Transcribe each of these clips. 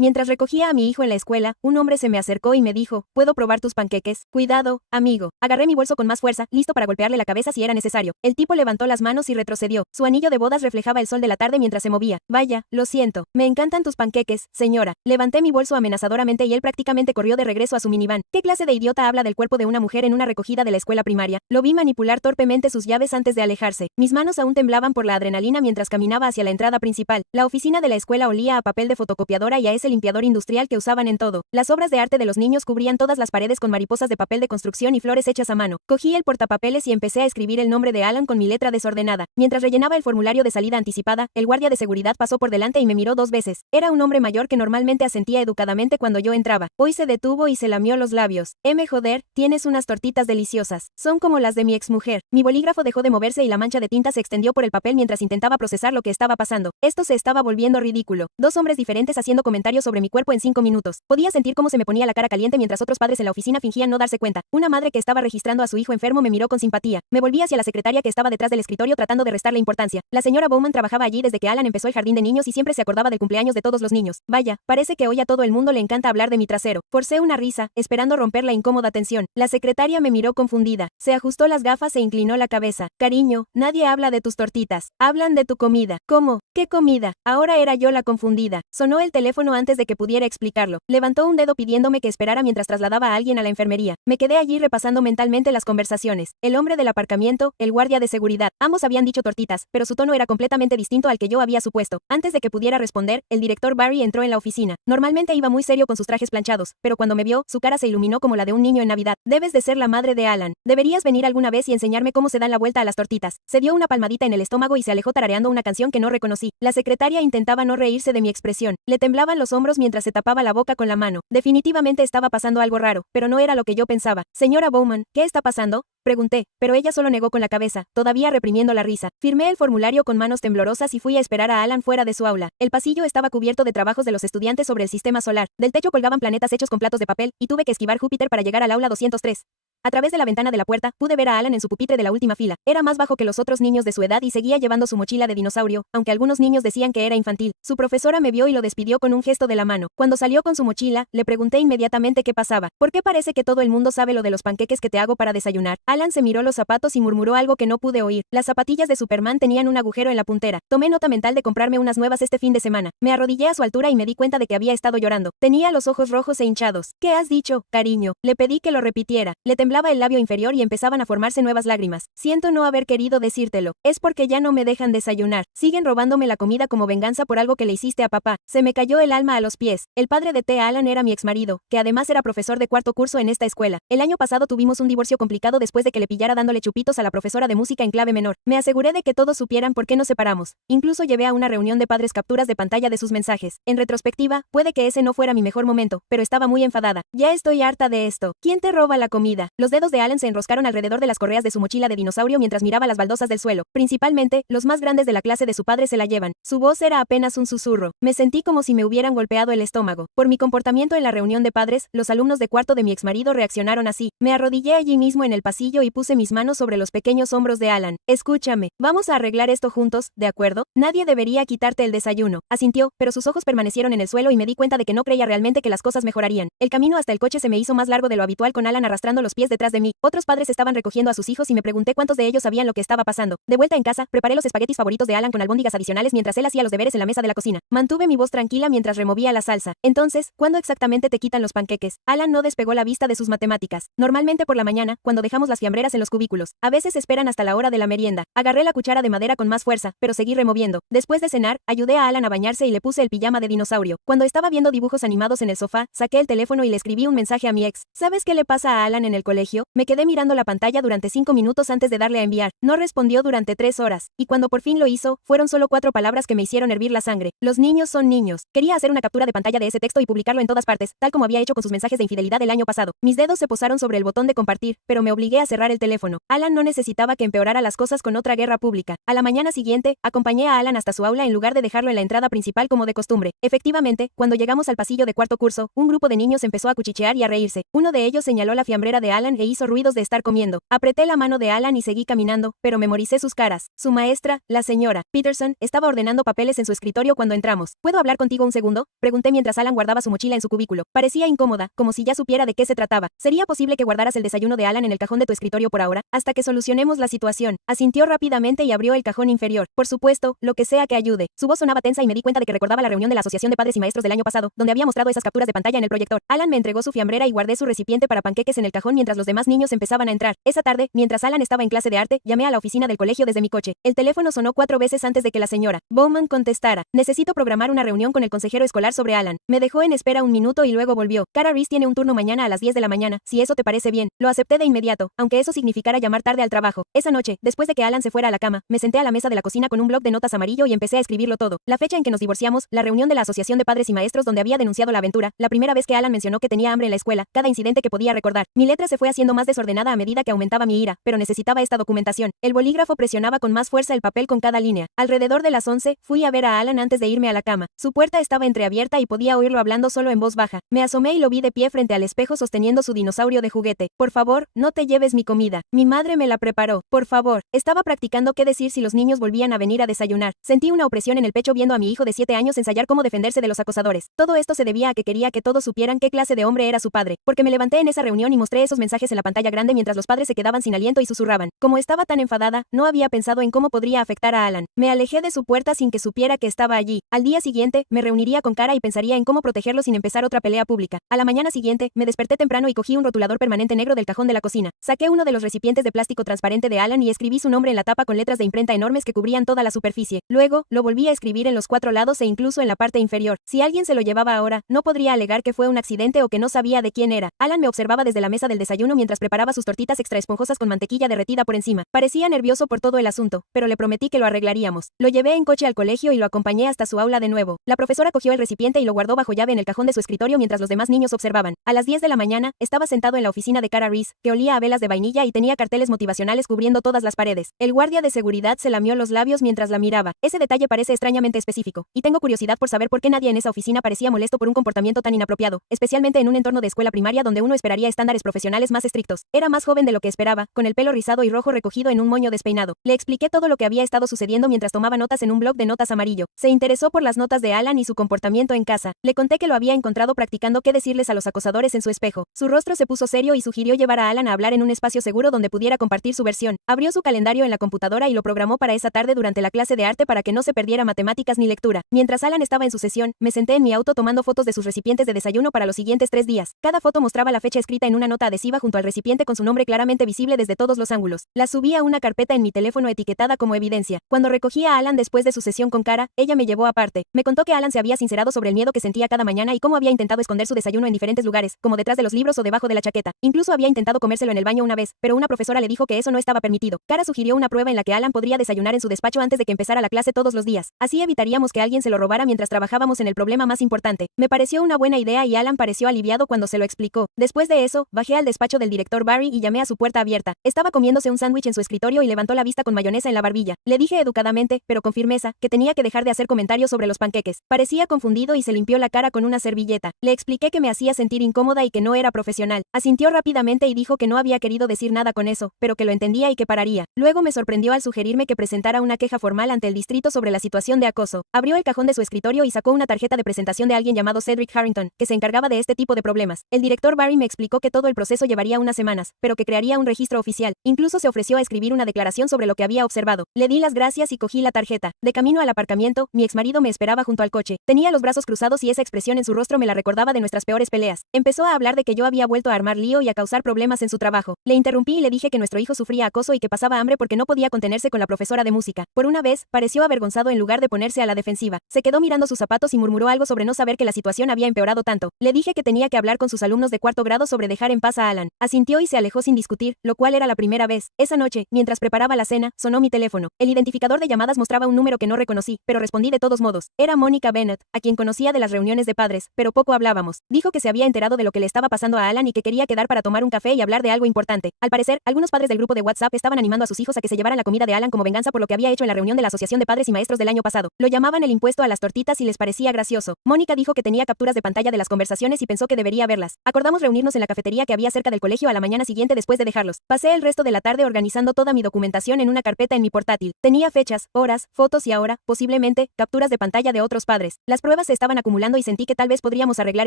Mientras recogía a mi hijo en la escuela, un hombre se me acercó y me dijo, ¿puedo probar tus panqueques? Cuidado, amigo. Agarré mi bolso con más fuerza, listo para golpearle la cabeza si era necesario. El tipo levantó las manos y retrocedió. Su anillo de bodas reflejaba el sol de la tarde mientras se movía. Vaya, lo siento. Me encantan tus panqueques, señora. Levanté mi bolso amenazadoramente y él prácticamente corrió de regreso a su minivan. ¿Qué clase de idiota habla del cuerpo de una mujer en una recogida de la escuela primaria? Lo vi manipular torpemente sus llaves antes de alejarse. Mis manos aún temblaban por la adrenalina mientras caminaba hacia la entrada principal. La oficina de la escuela olía a papel de fotocopiadora y a ese limpiador industrial que usaban en todo. Las obras de arte de los niños cubrían todas las paredes con mariposas de papel de construcción y flores hechas a mano. Cogí el portapapeles y empecé a escribir el nombre de Alan con mi letra desordenada. Mientras rellenaba el formulario de salida anticipada, el guardia de seguridad pasó por delante y me miró 2 veces. Era un hombre mayor que normalmente asentía educadamente cuando yo entraba. Hoy se detuvo y se lamió los labios. Joder, tienes unas tortitas deliciosas. Son como las de mi exmujer. Mi bolígrafo dejó de moverse y la mancha de tinta se extendió por el papel mientras intentaba procesar lo que estaba pasando. Esto se estaba volviendo ridículo. 2 hombres diferentes haciendo comentarios sobre mi cuerpo en 5 minutos. Podía sentir cómo se me ponía la cara caliente mientras otros padres en la oficina fingían no darse cuenta. Una madre que estaba registrando a su hijo enfermo me miró con simpatía. Me volví hacia la secretaria que estaba detrás del escritorio tratando de restarle importancia. La señora Bowman trabajaba allí desde que Alan empezó el jardín de niños y siempre se acordaba del cumpleaños de todos los niños. Vaya, parece que hoy a todo el mundo le encanta hablar de mi trasero. Forcé una risa, esperando romper la incómoda tensión. La secretaria me miró confundida. Se ajustó las gafas e inclinó la cabeza. Cariño, nadie habla de tus tortitas. Hablan de tu comida. ¿Cómo? ¿Qué comida? Ahora era yo la confundida. Sonó el teléfono antes de que pudiera explicarlo. Levantó un dedo pidiéndome que esperara mientras trasladaba a alguien a la enfermería. Me quedé allí repasando mentalmente las conversaciones. El hombre del aparcamiento, el guardia de seguridad. Ambos habían dicho tortitas, pero su tono era completamente distinto al que yo había supuesto. Antes de que pudiera responder, el director Barry entró en la oficina. Normalmente iba muy serio con sus trajes planchados, pero cuando me vio, su cara se iluminó como la de un niño en Navidad. Debes de ser la madre de Alan. Deberías venir alguna vez y enseñarme cómo se dan la vuelta a las tortitas. Se dio una palmadita en el estómago y se alejó tarareando una canción que no reconocí. La secretaria intentaba no reírse de mi expresión. Le temblaban los hombros mientras se tapaba la boca con la mano. Definitivamente estaba pasando algo raro, pero no era lo que yo pensaba. Señora Bowman, ¿qué está pasando? Pregunté, pero ella solo negó con la cabeza, todavía reprimiendo la risa. Firmé el formulario con manos temblorosas y fui a esperar a Alan fuera de su aula. El pasillo estaba cubierto de trabajos de los estudiantes sobre el sistema solar. Del techo colgaban planetas hechos con platos de papel, y tuve que esquivar Júpiter para llegar al aula 203. A través de la ventana de la puerta, pude ver a Alan en su pupitre de la última fila. Era más bajo que los otros niños de su edad y seguía llevando su mochila de dinosaurio, aunque algunos niños decían que era infantil. Su profesora me vio y lo despidió con un gesto de la mano. Cuando salió con su mochila, le pregunté inmediatamente qué pasaba. ¿Por qué parece que todo el mundo sabe lo de los panqueques que te hago para desayunar? Alan se miró los zapatos y murmuró algo que no pude oír. Las zapatillas de Superman tenían un agujero en la puntera. Tomé nota mental de comprarme unas nuevas este fin de semana. Me arrodillé a su altura y me di cuenta de que había estado llorando. Tenía los ojos rojos e hinchados. ¿Qué has dicho, cariño? Le pedí que lo repitiera. Le temblaba el labio inferior y empezaban a formarse nuevas lágrimas. Siento no haber querido decírtelo. Es porque ya no me dejan desayunar. Siguen robándome la comida como venganza por algo que le hiciste a papá. Se me cayó el alma a los pies. El padre de T. Alan era mi exmarido, que además era profesor de 4º curso en esta escuela. El año pasado tuvimos un divorcio complicado después de que le pillara dándole chupitos a la profesora de música en clave menor. Me aseguré de que todos supieran por qué nos separamos. Incluso llevé a una reunión de padres capturas de pantalla de sus mensajes. En retrospectiva, puede que ese no fuera mi mejor momento, pero estaba muy enfadada. Ya estoy harta de esto. ¿Quién te roba la comida? Los dedos de Alan se enroscaron alrededor de las correas de su mochila de dinosaurio mientras miraba las baldosas del suelo. Principalmente, los más grandes de la clase de su padre se la llevan. Su voz era apenas un susurro. Me sentí como si me hubieran golpeado el estómago. Por mi comportamiento en la reunión de padres, los alumnos de cuarto de mi exmarido reaccionaron así. Me arrodillé allí mismo en el pasillo y puse mis manos sobre los pequeños hombros de Alan. Escúchame, vamos a arreglar esto juntos, ¿de acuerdo? Nadie debería quitarte el desayuno. Asintió, pero sus ojos permanecieron en el suelo y me di cuenta de que no creía realmente que las cosas mejorarían. El camino hasta el coche se me hizo más largo de lo habitual con Alan arrastrando los pies detrás de mí. Otros padres estaban recogiendo a sus hijos y me pregunté cuántos de ellos sabían lo que estaba pasando. De vuelta en casa, preparé los espaguetis favoritos de Alan con albóndigas adicionales mientras él hacía los deberes en la mesa de la cocina. Mantuve mi voz tranquila mientras removía la salsa. Entonces, ¿cuándo exactamente te quitan los panqueques? Alan no despegó la vista de sus matemáticas. Normalmente por la mañana, cuando dejamos las fiambreras en los cubículos. A veces esperan hasta la hora de la merienda. Agarré la cuchara de madera con más fuerza, pero seguí removiendo. Después de cenar, ayudé a Alan a bañarse y le puse el pijama de dinosaurio. Cuando estaba viendo dibujos animados en el sofá, saqué el teléfono y le escribí un mensaje a mi ex. ¿Sabes qué le pasa a Alan en el colegio? Me quedé mirando la pantalla durante 5 minutos antes de darle a enviar. No respondió durante 3 horas. Y cuando por fin lo hizo, fueron solo 4 palabras que me hicieron hervir la sangre. Los niños son niños. Quería hacer una captura de pantalla de ese texto y publicarlo en todas partes, tal como había hecho con sus mensajes de infidelidad el año pasado. Mis dedos se posaron sobre el botón de compartir, pero me obligué a cerrar el teléfono. Alan no necesitaba que empeorara las cosas con otra guerra pública. A la mañana siguiente, acompañé a Alan hasta su aula en lugar de dejarlo en la entrada principal como de costumbre. Efectivamente, cuando llegamos al pasillo de 4º curso, un grupo de niños empezó a cuchichear y a reírse. Uno de ellos señaló la fiambrera de Alan Alan e hizo ruidos de estar comiendo. Apreté la mano de Alan y seguí caminando, pero memoricé sus caras. Su maestra, la señora Peterson, estaba ordenando papeles en su escritorio cuando entramos. ¿Puedo hablar contigo un segundo? Pregunté mientras Alan guardaba su mochila en su cubículo. Parecía incómoda, como si ya supiera de qué se trataba. ¿Sería posible que guardaras el desayuno de Alan en el cajón de tu escritorio por ahora, hasta que solucionemos la situación? Asintió rápidamente y abrió el cajón inferior. Por supuesto, lo que sea que ayude. Su voz sonaba tensa y me di cuenta de que recordaba la reunión de la Asociación de Padres y Maestros del año pasado, donde había mostrado esas capturas de pantalla en el proyector. Alan me entregó su fiambrera y guardé su recipiente para panqueques en el cajón mientras los demás niños empezaban a entrar. Esa tarde, mientras Alan estaba en clase de arte, llamé a la oficina del colegio desde mi coche. El teléfono sonó 4 veces antes de que la señora Bowman contestara. Necesito programar una reunión con el consejero escolar sobre Alan. Me dejó en espera un minuto y luego volvió. Cara Reese tiene un turno mañana a las 10 de la mañana, si eso te parece bien. Lo acepté de inmediato, aunque eso significara llamar tarde al trabajo. Esa noche, después de que Alan se fuera a la cama, me senté a la mesa de la cocina con un bloc de notas amarillo y empecé a escribirlo todo. La fecha en que nos divorciamos, la reunión de la Asociación de Padres y Maestros donde había denunciado la aventura, la primera vez que Alan mencionó que tenía hambre en la escuela, cada incidente que podía recordar. Mi letra se fue haciendo más desordenada a medida que aumentaba mi ira, pero necesitaba esta documentación. El bolígrafo presionaba con más fuerza el papel con cada línea. Alrededor de las 11, fui a ver a Alan antes de irme a la cama. Su puerta estaba entreabierta y podía oírlo hablando solo en voz baja. Me asomé y lo vi de pie frente al espejo sosteniendo su dinosaurio de juguete. Por favor, no te lleves mi comida. Mi madre me la preparó. Por favor. Estaba practicando qué decir si los niños volvían a venir a desayunar. Sentí una opresión en el pecho viendo a mi hijo de 7 años ensayar cómo defenderse de los acosadores. Todo esto se debía a que quería que todos supieran qué clase de hombre era su padre, porque me levanté en esa reunión y mostré esos mensajes en la pantalla grande mientras los padres se quedaban sin aliento y susurraban. Como estaba tan enfadada, no había pensado en cómo podría afectar a Alan. Me alejé de su puerta sin que supiera que estaba allí. Al día siguiente, me reuniría con Cara y pensaría en cómo protegerlo sin empezar otra pelea pública. A la mañana siguiente, me desperté temprano y cogí un rotulador permanente negro del cajón de la cocina. Saqué uno de los recipientes de plástico transparente de Alan y escribí su nombre en la tapa con letras de imprenta enormes que cubrían toda la superficie. Luego, lo volví a escribir en los 4 lados e incluso en la parte inferior. Si alguien se lo llevaba ahora, no podría alegar que fue un accidente o que no sabía de quién era. Alan me observaba desde la mesa del desayuno mientras preparaba sus tortitas extra esponjosas con mantequilla derretida por encima. Parecía nervioso por todo el asunto, pero le prometí que lo arreglaríamos. Lo llevé en coche al colegio y lo acompañé hasta su aula de nuevo. La profesora cogió el recipiente y lo guardó bajo llave en el cajón de su escritorio mientras los demás niños observaban. A las 10 de la mañana, estaba sentado en la oficina de Cara Reese, que olía a velas de vainilla y tenía carteles motivacionales cubriendo todas las paredes. El guardia de seguridad se lamió los labios mientras la miraba. Ese detalle parece extrañamente específico, y tengo curiosidad por saber por qué nadie en esa oficina parecía molesto por un comportamiento tan inapropiado, especialmente en un entorno de escuela primaria donde uno esperaría estándares profesionales más estrictos. Era más joven de lo que esperaba, con el pelo rizado y rojo recogido en un moño despeinado. Le expliqué todo lo que había estado sucediendo mientras tomaba notas en un bloc de notas amarillo. Se interesó por las notas de Alan y su comportamiento en casa. Le conté que lo había encontrado practicando qué decirles a los acosadores en su espejo. Su rostro se puso serio y sugirió llevar a Alan a hablar en un espacio seguro donde pudiera compartir su versión. Abrió su calendario en la computadora y lo programó para esa tarde durante la clase de arte para que no se perdiera matemáticas ni lectura. Mientras Alan estaba en su sesión, me senté en mi auto tomando fotos de sus recipientes de desayuno para los siguientes 3 días. Cada foto mostraba la fecha escrita en una nota adhesiva junto al recipiente con su nombre claramente visible desde todos los ángulos. La subí a una carpeta en mi teléfono etiquetada como evidencia. Cuando recogí a Alan después de su sesión con Cara, ella me llevó aparte. Me contó que Alan se había sincerado sobre el miedo que sentía cada mañana y cómo había intentado esconder su desayuno en diferentes lugares, como detrás de los libros o debajo de la chaqueta. Incluso había intentado comérselo en el baño una vez, pero una profesora le dijo que eso no estaba permitido. Cara sugirió una prueba en la que Alan podría desayunar en su despacho antes de que empezara la clase todos los días. Así evitaríamos que alguien se lo robara mientras trabajábamos en el problema más importante. Me pareció una buena idea y Alan pareció aliviado cuando se lo explicó. Después de eso, bajé al despacho del director Barry y llamé a su puerta abierta. Estaba comiéndose un sándwich en su escritorio y levantó la vista con mayonesa en la barbilla. Le dije educadamente, pero con firmeza, que tenía que dejar de hacer comentarios sobre los panqueques. Parecía confundido y se limpió la cara con una servilleta. Le expliqué que me hacía sentir incómoda y que no era profesional. Asintió rápidamente y dijo que no había querido decir nada con eso, pero que lo entendía y que pararía. Luego me sorprendió al sugerirme que presentara una queja formal ante el distrito sobre la situación de acoso. Abrió el cajón de su escritorio y sacó una tarjeta de presentación de alguien llamado Cedric Harrington, que se encargaba de este tipo de problemas. El director Barry me explicó que todo el proceso llevaría unas semanas, pero que crearía un registro oficial. Incluso se ofreció a escribir una declaración sobre lo que había observado. Le di las gracias y cogí la tarjeta. De camino al aparcamiento, mi exmarido me esperaba junto al coche. Tenía los brazos cruzados y esa expresión en su rostro me la recordaba de nuestras peores peleas. Empezó a hablar de que yo había vuelto a armar lío y a causar problemas en su trabajo. Le interrumpí y le dije que nuestro hijo sufría acoso y que pasaba hambre porque no podía contenerse con la profesora de música. Por una vez, pareció avergonzado en lugar de ponerse a la defensiva. Se quedó mirando sus zapatos y murmuró algo sobre no saber que la situación había empeorado tanto. Le dije que tenía que hablar con sus alumnos de 4º grado sobre dejar en paz a Alan. Asintió y se alejó sin discutir, lo cual era la primera vez. Esa noche, mientras preparaba la cena, sonó mi teléfono. El identificador de llamadas mostraba un número que no reconocí, pero respondí de todos modos. Era Mónica Bennett, a quien conocía de las reuniones de padres, pero poco hablábamos. Dijo que se había enterado de lo que le estaba pasando a Alan y que quería quedar para tomar un café y hablar de algo importante. Al parecer, algunos padres del grupo de WhatsApp estaban animando a sus hijos a que se llevaran la comida de Alan como venganza por lo que había hecho en la reunión de la Asociación de Padres y Maestros del año pasado. Lo llamaban el impuesto a las tortitas y les parecía gracioso. Mónica dijo que tenía capturas de pantalla de las conversaciones y pensó que debería verlas. Acordamos reunirnos en la cafetería que había cerca del al colegio a la mañana siguiente después de dejarlos. Pasé el resto de la tarde organizando toda mi documentación en una carpeta en mi portátil. Tenía fechas, horas, fotos y ahora, posiblemente, capturas de pantalla de otros padres. Las pruebas se estaban acumulando y sentí que tal vez podríamos arreglar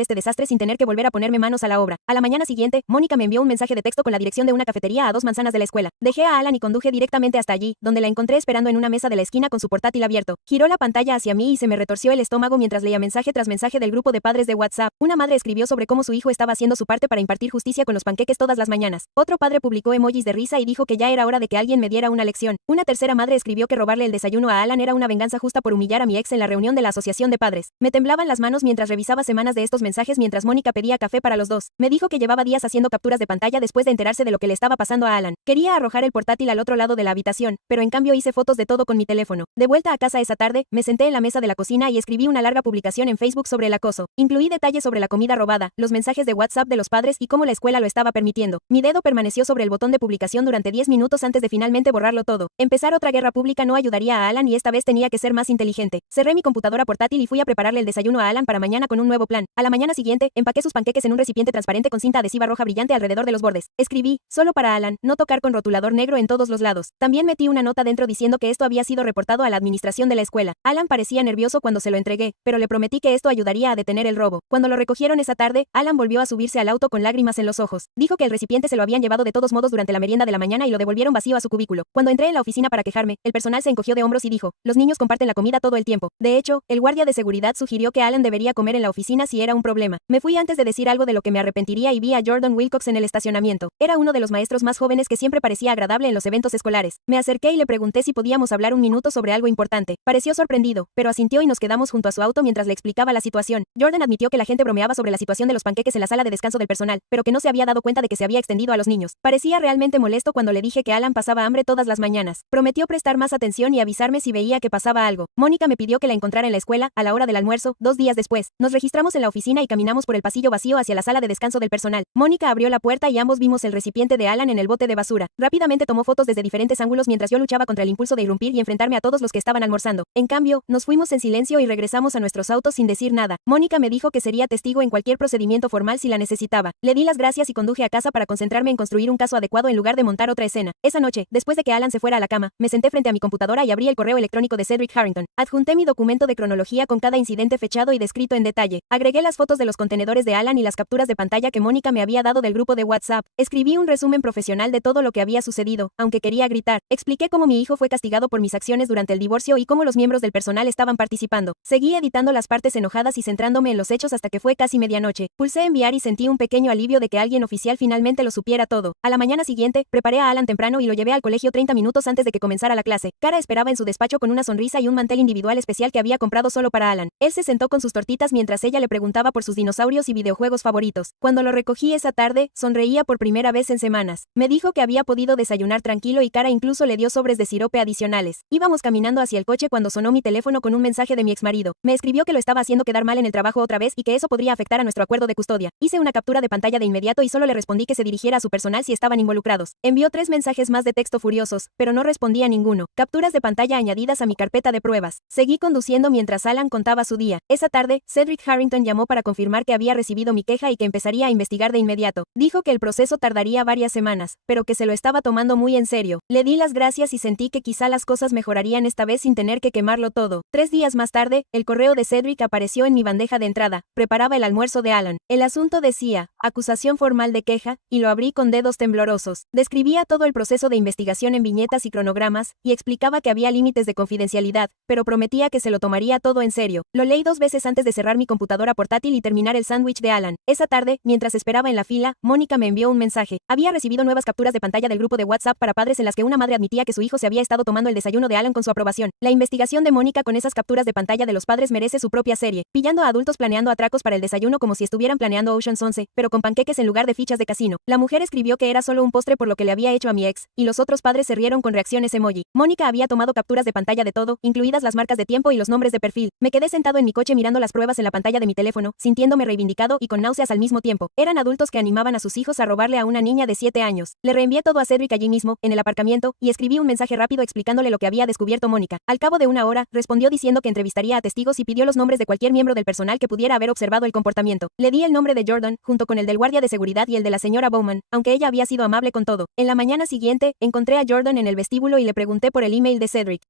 este desastre sin tener que volver a ponerme manos a la obra. A la mañana siguiente, Mónica me envió un mensaje de texto con la dirección de una cafetería a 2 manzanas de la escuela. Dejé a Alan y conduje directamente hasta allí, donde la encontré esperando en una mesa de la esquina con su portátil abierto. Giró la pantalla hacia mí y se me retorció el estómago mientras leía mensaje tras mensaje del grupo de padres de WhatsApp. Una madre escribió sobre cómo su hijo estaba haciendo su parte para impartir justicia con los panqueques todas las mañanas. Otro padre publicó emojis de risa y dijo que ya era hora de que alguien me diera una lección. Una tercera madre escribió que robarle el desayuno a Alan era una venganza justa por humillar a mi ex en la reunión de la asociación de padres. Me temblaban las manos mientras revisaba semanas de estos mensajes mientras Mónica pedía café para los dos. Me dijo que llevaba días haciendo capturas de pantalla después de enterarse de lo que le estaba pasando a Alan. Quería arrojar el portátil al otro lado de la habitación, pero en cambio hice fotos de todo con mi teléfono. De vuelta a casa esa tarde, me senté en la mesa de la cocina y escribí una larga publicación en Facebook sobre el acoso. Incluí detalles sobre la comida robada, los mensajes de WhatsApp de los padres y cómo la escuela lo estaba permitiendo. Mi dedo permaneció sobre el botón de publicación durante 10 minutos antes de finalmente borrarlo todo. Empezar otra guerra pública no ayudaría a Alan y esta vez tenía que ser más inteligente. Cerré mi computadora portátil y fui a prepararle el desayuno a Alan para mañana con un nuevo plan. A la mañana siguiente, empaqué sus panqueques en un recipiente transparente con cinta adhesiva roja brillante alrededor de los bordes. Escribí, solo para Alan, no tocar con rotulador negro en todos los lados. También metí una nota dentro diciendo que esto había sido reportado a la administración de la escuela. Alan parecía nervioso cuando se lo entregué, pero le prometí que esto ayudaría a detener el robo. Cuando lo recogieron esa tarde, Alan volvió a subirse al auto con lágrimas en los ojos. Dijo que el recipiente se lo habían llevado de todos modos durante la merienda de la mañana y lo devolvieron vacío a su cubículo. Cuando entré en la oficina para quejarme, el personal se encogió de hombros y dijo, los niños comparten la comida todo el tiempo. De hecho, el guardia de seguridad sugirió que Alan debería comer en la oficina si era un problema. Me fui antes de decir algo de lo que me arrepentiría y vi a Jordan Wilcox en el estacionamiento. Era uno de los maestros más jóvenes que siempre parecía agradable en los eventos escolares. Me acerqué y le pregunté si podíamos hablar un minuto sobre algo importante. Pareció sorprendido, pero asintió y nos quedamos junto a su auto mientras le explicaba la situación. Jordan admitió que la gente bromeaba sobre la situación de los panqueques en la sala de descanso del personal, pero que no se había dado cuenta de que se había extendido a los niños. Parecía realmente molesto cuando le dije que Alan pasaba hambre todas las mañanas. Prometió prestar más atención y avisarme si veía que pasaba algo. Mónica me pidió que la encontrara en la escuela, a la hora del almuerzo, 2 días después. Nos registramos en la oficina y caminamos por el pasillo vacío hacia la sala de descanso del personal. Mónica abrió la puerta y ambos vimos el recipiente de Alan en el bote de basura. Rápidamente tomó fotos desde diferentes ángulos mientras yo luchaba contra el impulso de irrumpir y enfrentarme a todos los que estaban almorzando. En cambio, nos fuimos en silencio y regresamos a nuestros autos sin decir nada. Mónica me dijo que sería testigo en cualquier procedimiento formal si la necesitaba. Le di las gracias y conduje a casa para concentrarme en construir un caso adecuado en lugar de montar otra escena. Esa noche, después de que Alan se fuera a la cama, me senté frente a mi computadora y abrí el correo electrónico de Cedric Harrington. Adjunté mi documento de cronología con cada incidente fechado y descrito en detalle. Agregué las fotos de los contenedores de Alan y las capturas de pantalla que Mónica me había dado del grupo de WhatsApp. Escribí un resumen profesional de todo lo que había sucedido, aunque quería gritar. Expliqué cómo mi hijo fue castigado por mis acciones durante el divorcio y cómo los miembros del personal estaban participando. Seguí editando las partes enojadas y centrándome en los hechos hasta que fue casi medianoche. Pulsé enviar y sentí un pequeño alivio de que alguien oficial finalmente lo supiera todo. A la mañana siguiente, preparé a Alan temprano y lo llevé al colegio 30 minutos antes de que comenzara la clase. Cara esperaba en su despacho con una sonrisa y un mantel individual especial que había comprado solo para Alan. Él se sentó con sus tortitas mientras ella le preguntaba por sus dinosaurios y videojuegos favoritos. Cuando lo recogí esa tarde, sonreía por primera vez en semanas. Me dijo que había podido desayunar tranquilo y Cara incluso le dio sobres de sirope adicionales. Íbamos caminando hacia el coche cuando sonó mi teléfono con un mensaje de mi exmarido. Me escribió que lo estaba haciendo quedar mal en el trabajo otra vez y que eso podría afectar a nuestro acuerdo de custodia. Hice una captura de pantalla de inmediato y solo le respondí que se dirigiera a su personal si estaban involucrados. Envió 3 mensajes más de texto furiosos, pero no respondía a ninguno. Capturas de pantalla añadidas a mi carpeta de pruebas. Seguí conduciendo mientras Alan contaba su día. Esa tarde, Cedric Harrington llamó para confirmar que había recibido mi queja y que empezaría a investigar de inmediato. Dijo que el proceso tardaría varias semanas, pero que se lo estaba tomando muy en serio. Le di las gracias y sentí que quizá las cosas mejorarían esta vez sin tener que quemarlo todo. 3 días más tarde, el correo de Cedric apareció en mi bandeja de entrada. Preparaba el almuerzo de Alan. El asunto decía, acusación formal de queja, y lo abrí con dedos temblorosos. Describía todo el proceso de investigación en viñetas y cronogramas, y explicaba que había límites de confidencialidad, pero prometía que se lo tomaría todo en serio. Lo leí 2 veces antes de cerrar mi computadora portátil y terminar el sándwich de Alan. Esa tarde, mientras esperaba en la fila, Mónica me envió un mensaje. Había recibido nuevas capturas de pantalla del grupo de WhatsApp para padres en las que una madre admitía que su hijo se había estado tomando el desayuno de Alan con su aprobación. La investigación de Mónica con esas capturas de pantalla de los padres merece su propia serie, pillando a adultos planeando atracos para el desayuno como si estuvieran planeando Ocean's 11, pero con panqueques en lugar de fichas de casino. La mujer escribió que era solo un postre por lo que le había hecho a mi ex, y los otros padres se rieron con reacciones emoji. Mónica había tomado capturas de pantalla de todo, incluidas las marcas de tiempo y los nombres de perfil. Me quedé sentado en mi coche mirando las pruebas en la pantalla de mi teléfono, sintiéndome reivindicado y con náuseas al mismo tiempo. Eran adultos que animaban a sus hijos a robarle a una niña de 7 años. Le reenvié todo a Cedric allí mismo, en el aparcamiento, y escribí un mensaje rápido explicándole lo que había descubierto Mónica. Al cabo de 1 hora, respondió diciendo que entrevistaría a testigos y pidió los nombres de cualquier miembro del personal que pudiera haber observado el comportamiento. Le di el nombre de Jordan, junto con el del guardia de seguridad y y el de la señora Bowman, aunque ella había sido amable con todo. En la mañana siguiente, encontré a Jordan en el vestíbulo y le pregunté por el email de Cedric.